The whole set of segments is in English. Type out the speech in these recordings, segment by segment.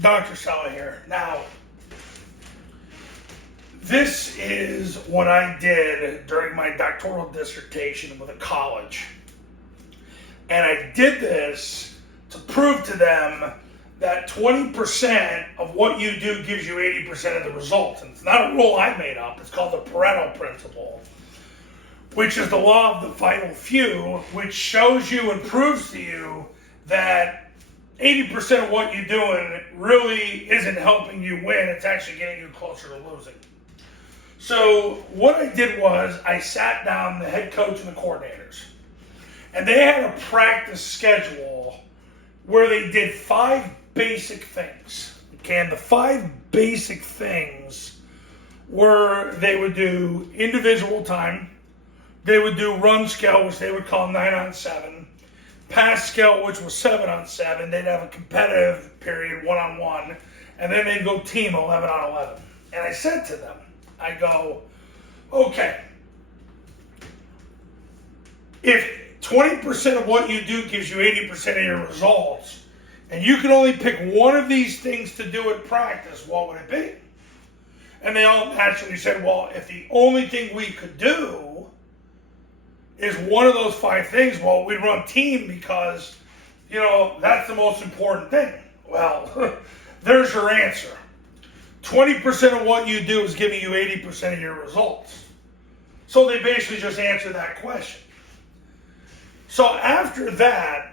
Dr. Cella here. Now, this is what I did during my doctoral dissertation with a college. And I did this to prove to them that 20% of what you do gives you 80% of the results. And it's not a rule I made up. It's called the Pareto principle, which is the law of the final few, which shows you and proves to you that 80% of what you're doing really isn't helping you win. It's actually getting you closer to losing. So what I did was I sat down the head coach and the coordinators, and they had a practice schedule where they did 5 basic things. Okay, and the 5 basic things were they would do individual time, they would do run scale, which they would call 9 on 7, pass scale, which was 7 on 7. They'd have a competitive period, 1 on 1, and then they'd go team 11 on 11. And I said to them, I go, okay, if 20% of what you do gives you 80% of your results, and you can only pick one of these things to do at practice, what would it be? And they all naturally said, well, if the only thing we could do is one of those 5 things, well, we'd run team because, that's the most important thing. Well, there's your answer. 20% of what you do is giving you 80% of your results. So they basically just answered that question. So after that,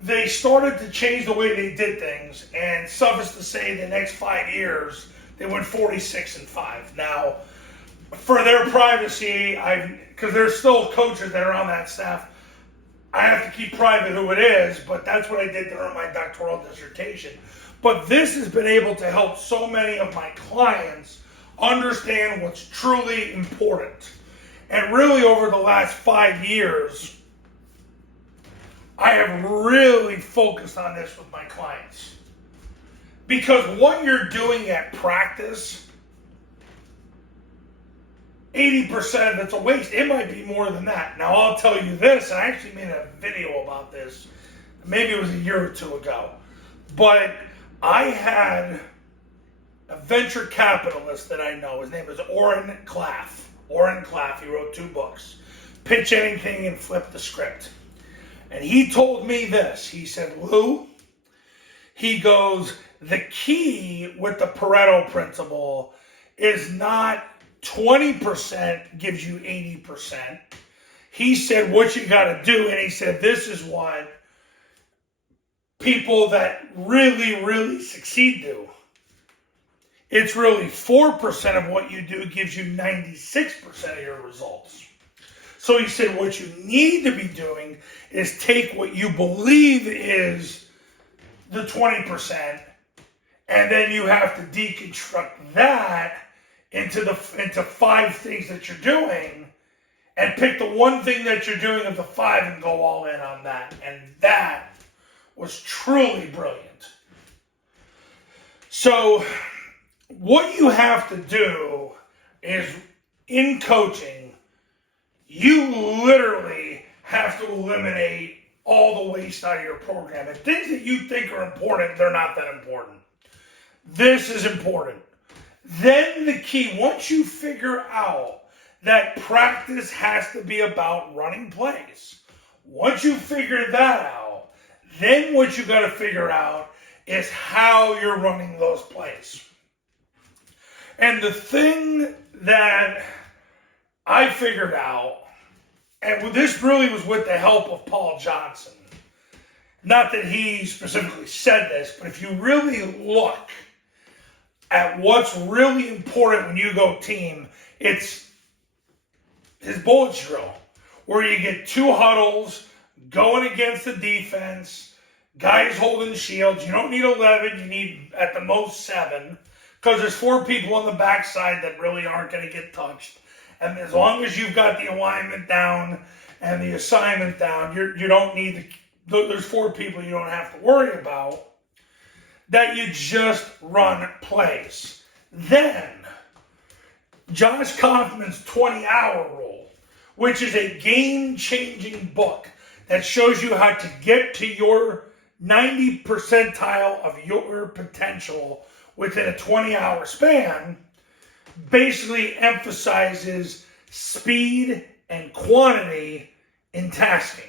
they started to change the way they did things, and suffice to say, the next 5 years, they went 46-5. Now, for their privacy, because there's still coaches that are on that staff, I have to keep private who it is, but that's what I did during my doctoral dissertation. But this has been able to help so many of my clients understand what's truly important. And really over the last 5 years, I have really focused on this with my clients. Because what you're doing at practice, 80% of it's a waste. It might be more than that. Now I'll tell you this, and I actually made a video about this, maybe it was a year or 2 ago. But I had a venture capitalist that I know. His name is Oren Klaff. Oren Klaff, he wrote 2 books. Pitch Anything and Flip the Script. And he told me this. He said, Lou, he goes, the key with the Pareto principle is not 20% gives you 80%. He said, what you got to do, and he said, this is what people that really, really succeed do. It's really 4% of what you do gives you 96% of your results. So he said, what you need to be doing is take what you believe is the 20%, and then you have to deconstruct that into 5 things that you're doing, and pick the one thing that you're doing of the 5 and go all in on that. And that was truly brilliant. So what you have to do is, in coaching, you literally have to eliminate all the waste out of your program. And things that you think are important, they're not that important. This is important. Then the key, once you figure out that practice has to be about running plays, once you figure that out, then what you got to figure out is how you're running those plays. And the thing that I figured out, and this really was with the help of Paul Johnson, not that he specifically said this, but if you really look at what's really important when you go team, it's his bullets drill, where you get 2 huddles, going against the defense, guys holding shields. You don't need 11, you need at the most 7, because there's 4 people on the backside that really aren't going to get touched. And as long as you've got the alignment down and the assignment down, you don't need there's 4 people you don't have to worry about, that you just run plays. Then, Josh Kaufman's 20-hour rule, which is a game-changing book that shows you how to get to your 90 percentile of your potential within a 20-hour span basically emphasizes speed and quantity in tasking.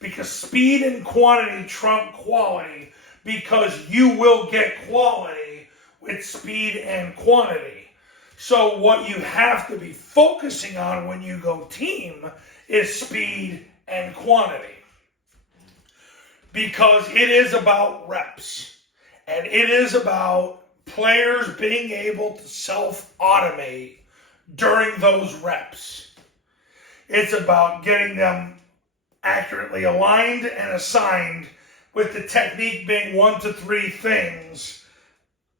Because speed and quantity trump quality, because you will get quality with speed and quantity. So what you have to be focusing on when you go team is speed and quantity. Because it is about reps. And it is about players being able to self-automate during those reps. It's about getting them accurately aligned and assigned, with the technique being 1 to 3 things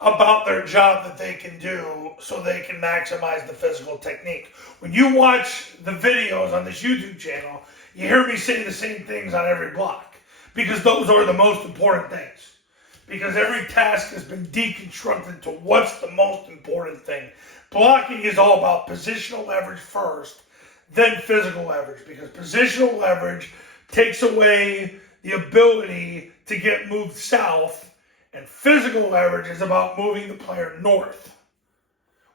about their job that they can do so they can maximize the physical technique. When you watch the videos on this YouTube channel, you hear me say the same things on every block, because those are the most important things. Because every task has been deconstructed to what's the most important thing. Blocking is all about positional leverage first, then physical leverage, because positional leverage takes away the ability to get moved south, and physical leverage is about moving the player north,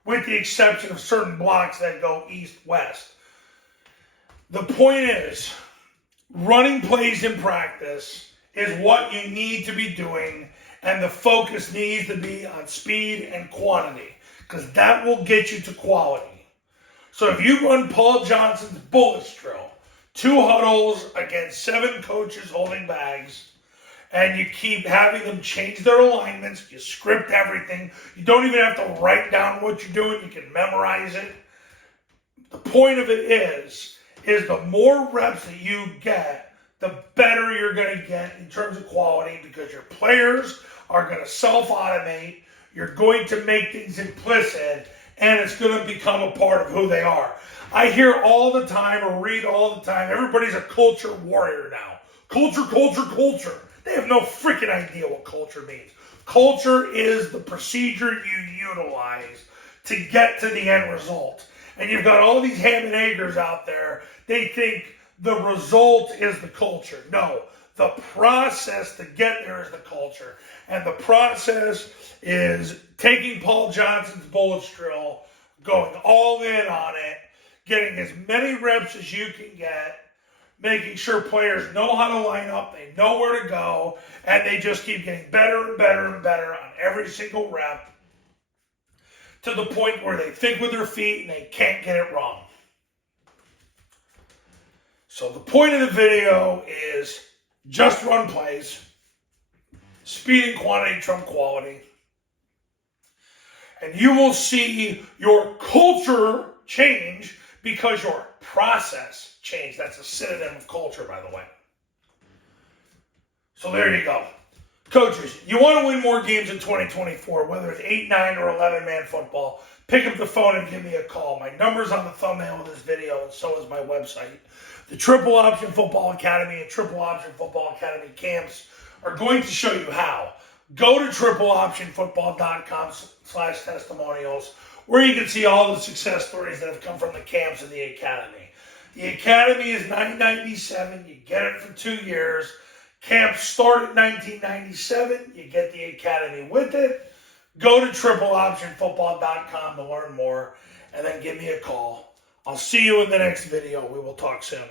with the exception of certain blocks that go east-west. The point is, running plays in practice is what you need to be doing, and the focus needs to be on speed and quantity, because that will get you to quality. So if you run Paul Johnson's bullet drill, 2 huddles against 7 coaches holding bags, and you keep having them change their alignments, you script everything, you don't even have to write down what you're doing, you can memorize it. The point of it is the more reps that you get, the better you're going to get in terms of quality, because your players are going to self-automate, you're going to make things implicit, and it's going to become a part of who they are. I hear all the time, or read all the time, everybody's a culture warrior now. Culture, culture, culture. They have no freaking idea what culture means. Culture is the procedure you utilize to get to the end result. And you've got all these ham and eggers out there, they think the result is the culture. No, the process to get there is the culture. And the process is taking Paul Johnson's bullet drill, going all in on it, getting as many reps as you can get, making sure players know how to line up, they know where to go, and they just keep getting better and better and better on every single rep, to the point where they think with their feet and they can't get it wrong. So the point of the video is just run plays, speed and quantity trump quality, and you will see your culture change because your process changed. That's a synonym of culture, by the way. So there you go. Coaches, you want to win more games in 2024, whether it's 8, 9, or 11-man football, pick up the phone and give me a call. My number's on the thumbnail of this video, and so is my website. The Triple Option Football Academy and Triple Option Football Academy camps are going to show you how. Go to tripleoptionfootball.com/testimonials, where you can see all the success stories that have come from the camps and the academy. The academy is $997. You get it for 2 years. Camps start at $1997. You get the academy with it. Go to tripleoptionfootball.com to learn more, and then give me a call. I'll see you in the next video. We will talk soon.